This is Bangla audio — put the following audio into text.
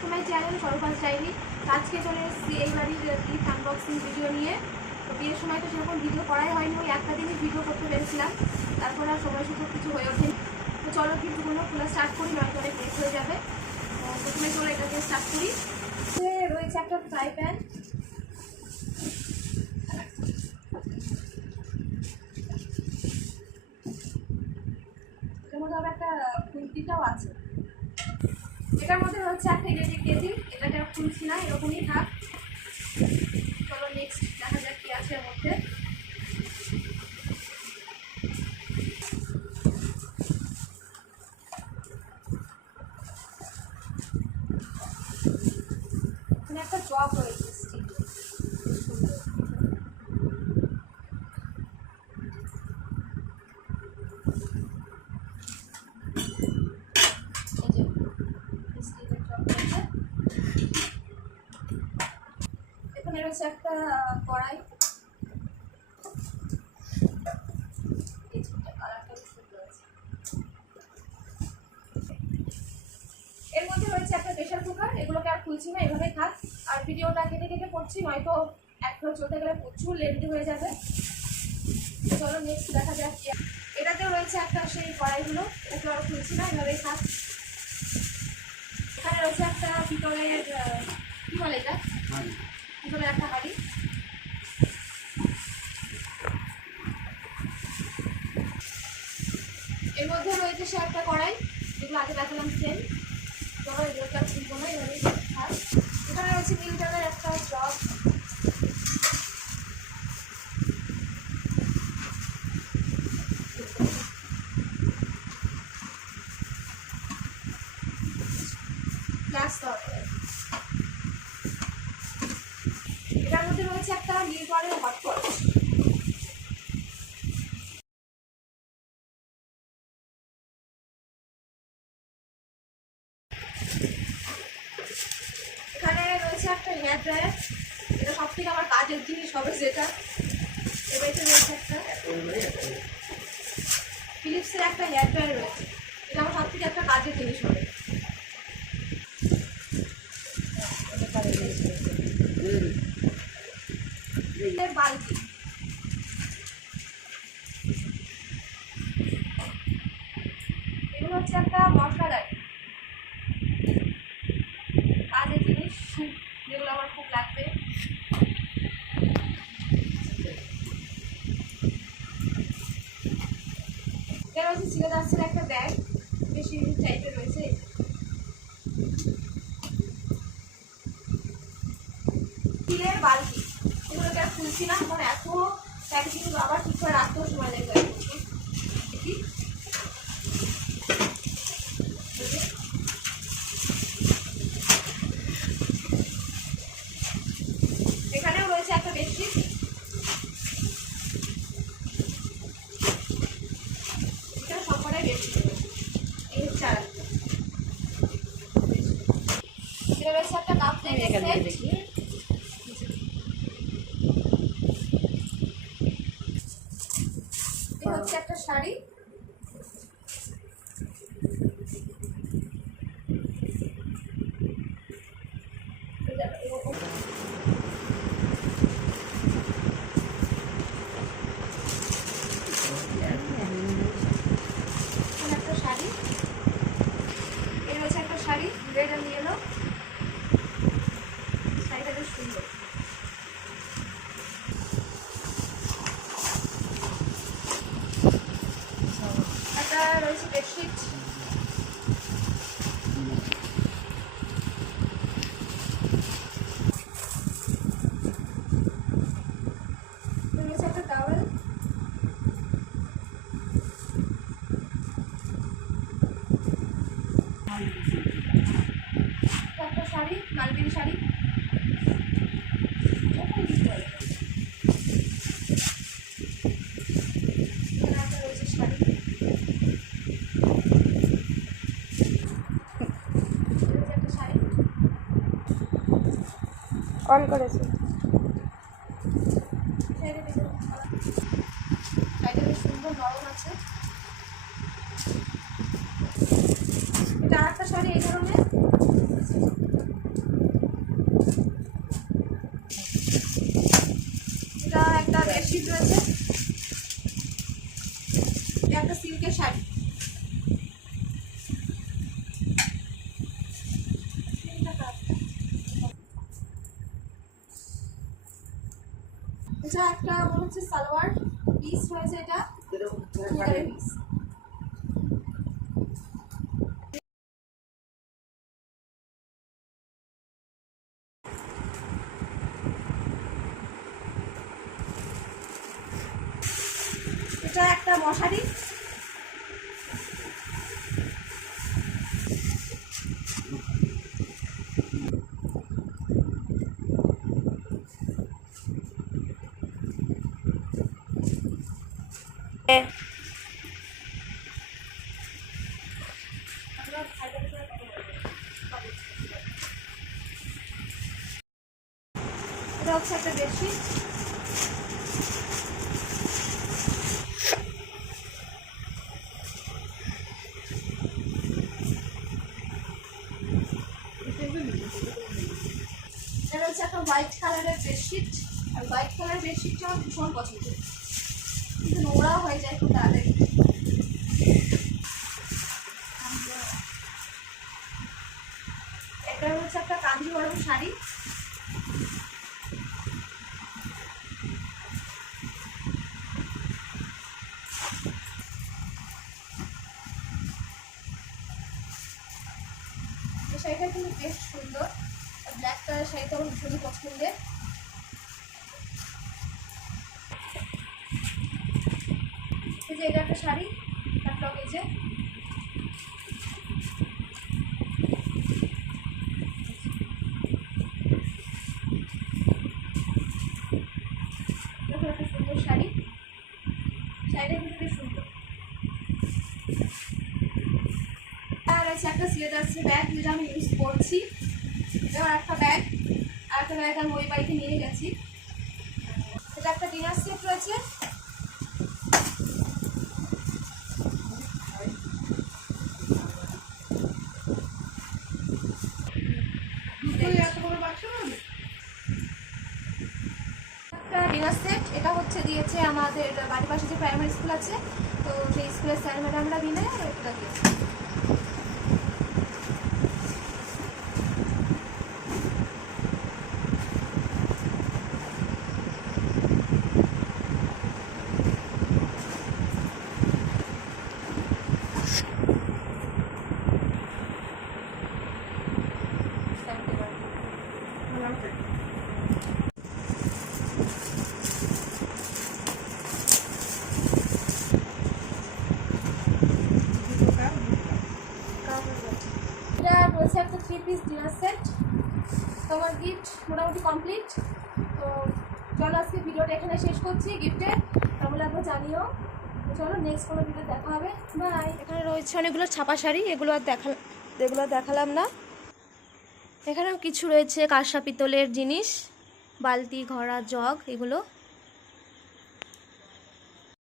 Two my channel Sarkar diary. আজকে চলে এসেছি এই বাড়ির গিফট আনবক্সিং ভিডিও নিয়ে। তো বিয়ের সময় তো সেরকম ভিডিও করাই হয়নি, ওই একটা দিনই ভিডিও করতে পেরেছিলাম, তারপর আর সময় সুযোগ কিছু হয়ে ওঠেনি। তো চলো গিফটগুলো খোলা স্টার্ট করি, নয়তো অনেক লেট হয়ে যাবে। প্রথমে চলো এটা দিয়ে স্টার্ট করি। রয়েছে একটা ফ্রাই প্যান, এর মধ্যে আবার একটা খুন্তিটাও আছে। এটার মধ্যে হচ্ছে একটা ইলেকট্রিক কেজি, এটাকে খুলছি না, এরকমই থাক। চলো নেক্সট দেখা যাক কি আছে এর মধ্যে। এখানে একটা জগ রয়েছে স্টিলের। এখানে রয়েছে একটা কড়াই, এর মধ্যে রয়েছে একটা প্রেশার কুকার। এগুলোকে আর খুলছি না, এভাবে থাক। আর ভিডিওটা কেটে কেটে করছি, নয়তো একবার চলতে গেলে প্রচুর লেন্থি হয়ে যাবে। চলো নেক্সট দেখা যাক। এটাতেও রয়েছে একটা সেই কড়াইগুলো, ওগুলো আর খুলছি না, এভাবেই থাক। এখানে রয়েছে একটা পিতলের কি বলে এটা, পিতলের একটা হাঁড়ি। এর মধ্যে রয়েছে সে একটা কড়াই, যেগুলো আগে দেখালাম সেম। চলো এগুলোকে আর খুলবো না, এভাবেই থাক। এখানে রয়েছে নীল কালার একটা জগ। এটার মধ্যে রয়েছে একটা নীল কালারের হটপট। এখানে রয়েছে একটা হেয়ার ড্রায়ার, এটা সব থেকে আমার কাজের জিনিস হবে যেটা। এবারে রয়েছে একটা ফিলিপসের একটা হেয়ার ড্রায়ার রয়েছে, এটা আমার সব থেকে একটা কাজের জিনিস হবে। বালতি, এগুলো হচ্ছে একটা মশলাদার কাজের জিনিস, যেগুলো আমার খুব লাগবে। এটা রয়েছে সিলেদাসের একটা ব্যাগ, বেশি টাইপের রয়েছে। স্টিলের বালতি, এগুলোকে আর খুলছি না, কারণ এত প্যাকেজিং আবার ঠিক করে রাখতেও সময় লাগবে। এখানেও রয়েছে একটা বেডশিট, এখানে সবকটাই বেডশিট রয়েছে। এই হচ্ছে আর একটা, এটা রয়েছে একটা কাপ প্লেটের সেট। এটা হচ্ছে একটা শাড়ি, একটা শাড়ি, এই রয়েছে একটা শাড়ি রেড এন্ড ইয়েলো, শাড়িটা বেশ সুন্দর। একটা রয়েছে বেডশিট, রয়েছে একটা টাওয়েল, একটা শাড়ি মালবেরি শাড়ি, একটা রয়েছে শাড়ি, একটা শাড়ি অন করেছি। শাড়িটা বেশ সুন্দর নরম আছে। এটা আরেকটা শাড়ি এই ধরনের, এটা একটা মনে হচ্ছে সালোয়ার পিস রয়েছে, এটা চুড়িদারের পিস। এটা একটা মশারি, এটা হচ্ছে একটা বেডশিট, এটা হচ্ছে একটা হোয়াইট কালারের বেডশিট। আর হোয়াইট কালারের বেডশিটটা আমার ভীষণ পছন্দ, কিন্তু নোংরা হয়ে যায় খুব তাড়াতাড়ি। এটা হচ্ছে একটা কাঞ্জিভরম শাড়ি, এই শাড়িটা কিন্তু বেশ সুন্দর। ব্ল্যাক কালার শাড়িটা আমার ভীষণই পছন্দের। এই যে এটা একটা শাড়ি, ক্যাটলগ, এই যে দেখো একটা সুন্দর শাড়ি, শাড়িটা কিন্তু বেশ সুন্দর। আর আছে একটা সিলেদার্স ব্যাগ, যেটা আমি ইউজ করছি। এবার একটা ব্যাগ, আর একটা ব্যাগ আমি ওই বাড়িতে নিয়ে গেছি। এটা একটা ডিনার সেট রয়েছে, একটা ডিনার সেট। এটা হচ্ছে দিয়েছে আমাদের বাড়ির পাশে যে প্রাইমারি স্কুল আছে, তো সেই স্কুলের স্যার ম্যাডামরা মিলে এটা দিয়েছে। এটা রয়েছে একটা 3 পিস ডিনার সেট। তো আমার গিফট মোটামুটি কমপ্লিট। তো চলো আজকে ভিডিওটা এখানে শেষ করছি। গিফটে কেমন লাগবে জানিও। চলো নেক্সট কোনো ভিডিও দেখা হবে, বাই। এখানে রয়েছে অনেকগুলো ছাপা শাড়ি, এগুলো দেখালাম না। এখানেও কিছু রয়েছে কাঁসা পিতলের জিনিস, বালতি, ঘড়া, জগ, এগুলো।